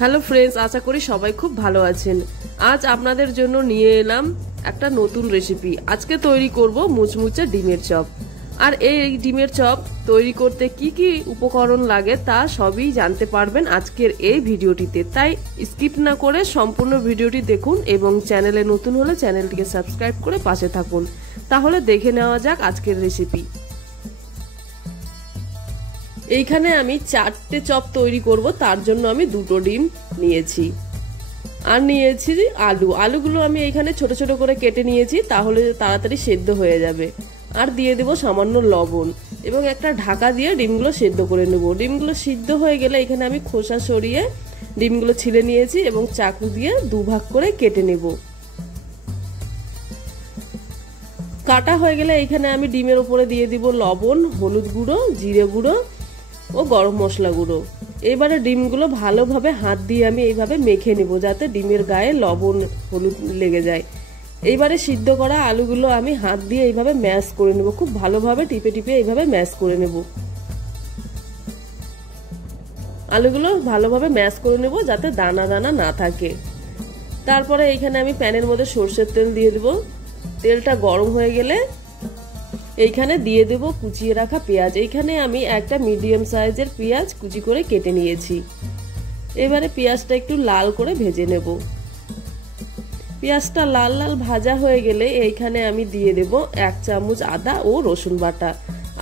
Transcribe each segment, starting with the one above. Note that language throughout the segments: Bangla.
হ্যালো ফ্রেন্ডস, আশা করি সবাই খুব ভালো আছেন। আজ আপনাদের জন্য নিয়ে এলাম একটা নতুন রেসিপি। আজকে তৈরি করব মুচমুচে ডিমের চপ। আর এই ডিমের চপ তৈরি করতে কি কি উপকরণ লাগে তা সবই জানতে পারবেন আজকের এই ভিডিওটিতে। তাই স্কিপ না করে সম্পূর্ণ ভিডিওটি দেখুন এবং চ্যানেলে নতুন হলে চ্যানেলটিকে সাবস্ক্রাইব করে পাশে থাকুন। তাহলে দেখে নেওয়া যাক আজকের রেসিপি। এইখানে আমি 4টে চপ তৈরি করব, তার জন্য আমি 2টো ডিম নিয়েছি আর নিয়েছি আলুগুলো আমি এইখানে ছোট ছোট করে কেটে নিয়েছি, তাহলে তাড়াতাড়ি সেদ্ধ হয়ে যাবে। আর দিয়ে দেব সামান্য লবণ এবং একটা ঢাকা দিয়ে ডিমগুলো সেদ্ধ করে নেব। ডিমগুলো সিদ্ধ হয়ে গেলে এখানে আমি খোসা সরিয়ে ডিমগুলো ছিলে নিয়েছি এবং চাকু দিয়ে দুভাগ করে কেটে নেব। কাটা হয়ে গেলে এইখানে আমি ডিমের উপরে দিয়ে দিব লবণ, হলুদ গুঁড়ো, জিরে গুঁড়ো ও গরম মশলা গুঁড়ো। এবারে ডিমগুলো ভালোভাবে হাত দিয়ে আমি এইভাবে মেখে নেব যাতে ডিমের গায়ে লবণ হলুদ লেগে যায়। এইবারে সিদ্ধ করা আলুগুলো আমি হাত দিয়ে এইভাবে ম্যাশ করে নেব, খুব ভালোভাবে টিপে টিপে এইভাবে ম্যাশ করে নেব। আলুগুলো ভালোভাবে ম্যাশ করে নেব যাতে দানা দানা না থাকে। তারপরে এইখানে আমি প্যানের মধ্যে সরষের তেল দিয়ে দেব। তেলটা গরম হয়ে গেলে এইখানে দিয়ে দেব কুচিয়ে রাখা পেঁয়াজ। এইখানে আমি একটা মিডিয়াম সাইজের পেঁয়াজ কুচি করে কেটে নিয়েছি। এবারে পেঁয়াজটা একটু লাল করে ভেজে নেব। পেঁয়াজটা লাল লাল ভাজা হয়ে গেলে এইখানে আমি দিয়ে দেব 1 চামচ আদা ও রসুন বাটা।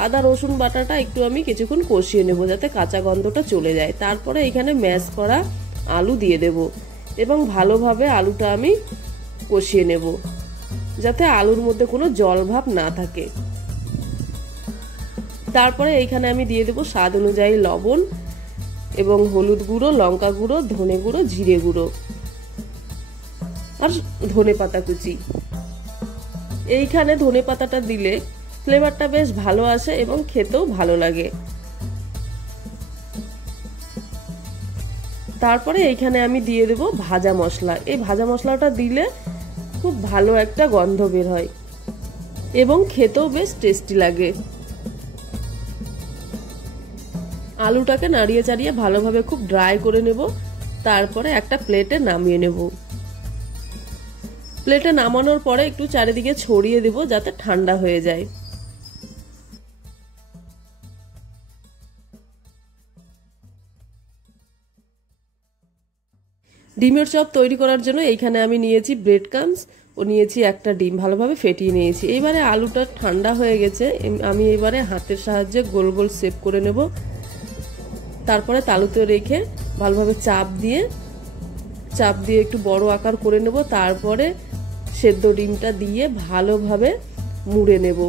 আদা রসুন বাটাটা একটু আমি কিছুক্ষণ কষিয়ে নেব যাতে কাঁচা গন্ধটা চলে যায়। তারপরে এখানে ম্যাশ করা আলু দিয়ে দেব এবং ভালোভাবে আলুটা আমি কষিয়ে নেব যাতে আলুর মধ্যে কোনো জল ভাব না থাকে। তারপরে এইখানে আমি দিয়ে দেব স্বাদ অনুযায়ী লবণ এবং হলুদ গুঁড়ো, লঙ্কা গুঁড়ো, ধনে গুঁড়ো, জিরে গুঁড়ো আর ধনে পাতা কুচি। এইখানে ধনে পাতাটা দিলে ফ্লেভারটা বেশ ভালো আসে এবং খেতেও ভালো লাগে। তারপরে এইখানে আমি দিয়ে দেব ভাজা মশলা। এই ভাজা মশলাটা দিলে খুব ভালো একটা গন্ধ বের হয় এবং খেতেও বেশ টেস্টি লাগে। আলুটাকে নাড়িয়ে চাড়িয়ে ভালোভাবে খুব ড্রাই করে নেব। তারপরে একটা প্লেটে নামিয়ে নেব। প্লেটে নামানোর পরে একটু চারিদিকে ছড়িয়ে দেব যাতে ঠান্ডা হয়ে যায়। ডিমের চপ তৈরি করার জন্য এইখানে আমি নিয়েছি ব্রেড ক্রাম্বস ও নিয়েছি একটা ডিম, ভালোভাবে ফেটিয়ে নিয়েছি। এইবারে আলুটা ঠান্ডা হয়ে গেছে, আমি এবারে হাতের সাহায্যে গোল গোল শেপ করে নেব। তারপরে তালুতে রেখে ভালোভাবে চাপ দিয়ে একটু বড় আকার করে নেব। তারপরে সেদ্ধ ডিমটা দিয়ে ভালোভাবে মুড়ে নেব।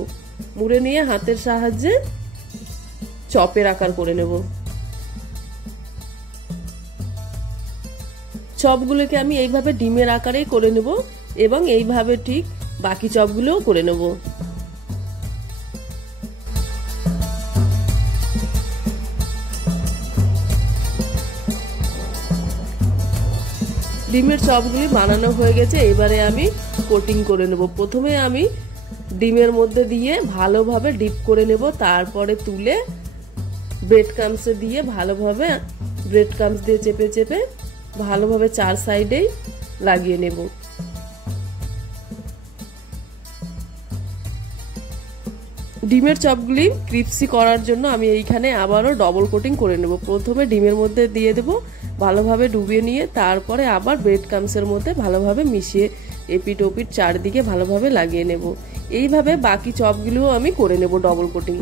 মুড়ে নিয়ে হাতের সাহায্যে চপের আকার করে নেব। চপগুলোকে আমি এইভাবে ডিমের আকারেই করে নেব এবং এইভাবে ঠিক বাকি চপগুলোও করে নেব। ডিমের চপগুলি বানানো হয়ে গেছে, এবারে আমি কোটিং করে নেব। প্রথমে আমি ডিমের মধ্যে দিয়ে ভালোভাবে ডিপ করে নেব, তারপরে তুলে ব্রেড ক্রাম্বসে দিয়ে ভালোভাবে ব্রেড ক্রাম্বস দিয়ে চেপে চেপে ভালোভাবে 4 সাইডেই লাগিয়ে নেব। ডিমের চপগুলি ক্রিপসি করার জন্য আমি এইখানে আবারও ডবল কোটিং করে নেব। প্রথমে ডিমের মধ্যে দিয়ে দেব, ভালোভাবে ডুবিয়ে নিয়ে তারপরে আবার ব্রেড ক্রাম্বসের মধ্যে ভালোভাবে মিশিয়ে এপিট ওপিট চারদিকে ভালোভাবে লাগিয়ে নেব। এইভাবে বাকি চপগুলোও আমি করে নেব ডবল কোটিং।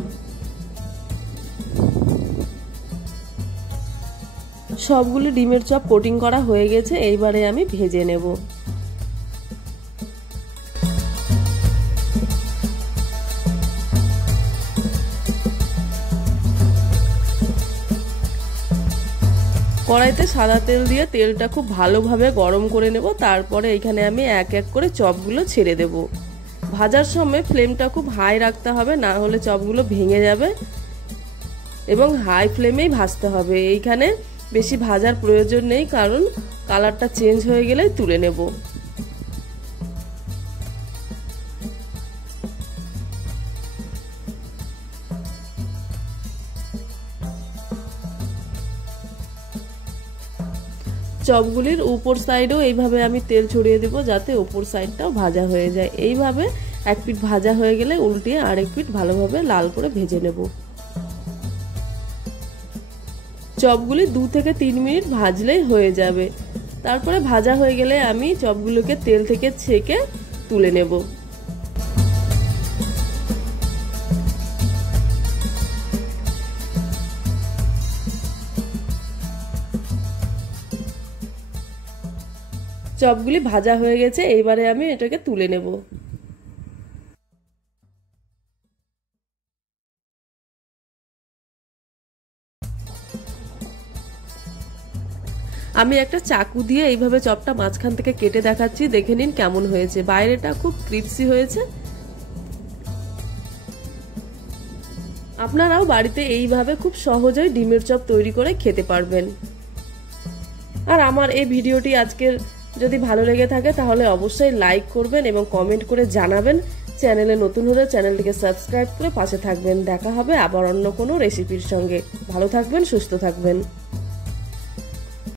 সবগুলি ডিমের চপ কোটিং করা হয়ে গেছে, এইবারে আমি ভেজে নেব। কড়াইতে সাদা তেল দিয়ে তেলটা খুব ভালোভাবে গরম করে নেব। তারপরে এখানে আমি এক এক করে চপগুলো ছেড়ে দেব। ভাজার সময় ফ্লেমটা খুব হাই রাখতে হবে, না হলে চপগুলো ভেঙে যাবে এবং হাই ফ্লেমেই ভাজতে হবে। এইখানে বেশি ভাজার প্রয়োজন নেই, কারণ কালারটা চেঞ্জ হয়ে গেলে তুলে নেব। চপগুলির উপর সাইডেও এইভাবে আমি তেল ছড়িয়ে দেব, যাতে উপর সাইডটাও ভাজা হয়ে যায়। এইভাবে এক পিঠ ভাজা হয়ে গেলে উল্টিয়ে আরেক পিঠ ভালোভাবে লাল করে ভেজে নেব। চপগুলি 2 থেকে 3 মিনিট ভাজলেই হয়ে যাবে। তারপরে ভাজা হয়ে গেলে আমি চপগুলোকে তেল থেকে ছেঁকে তুলে নেব। চপগুলি ভাজা হয়ে গেছে, এইবারে আমি এটাকে তুলে নেব। আমি একটা চাকু দিয়ে এইভাবে চপটা মাঝখান থেকে কেটে দেখাচ্ছি, দেখে নিন কেমন হয়েছে। বাইরেটা খুব ক্রিপসি হয়েছে। আপনারাও বাড়িতে এইভাবে খুব সহজেই ডিমের চপ তৈরি করে খেতে পারবেন। আর আমার এই ভিডিওটি আজকের যদি ভালো লেগে থাকে তাহলে অবশ্যই লাইক করবেন এবং কমেন্ট করে জানাবেন। চ্যানেলে নতুন হলে চ্যানেলটিকে সাবস্ক্রাইব করে পাশে থাকবেন। দেখা হবে আবার অন্য কোনো রেসিপির সঙ্গে। ভালো থাকবেন, সুস্থ থাকবেন।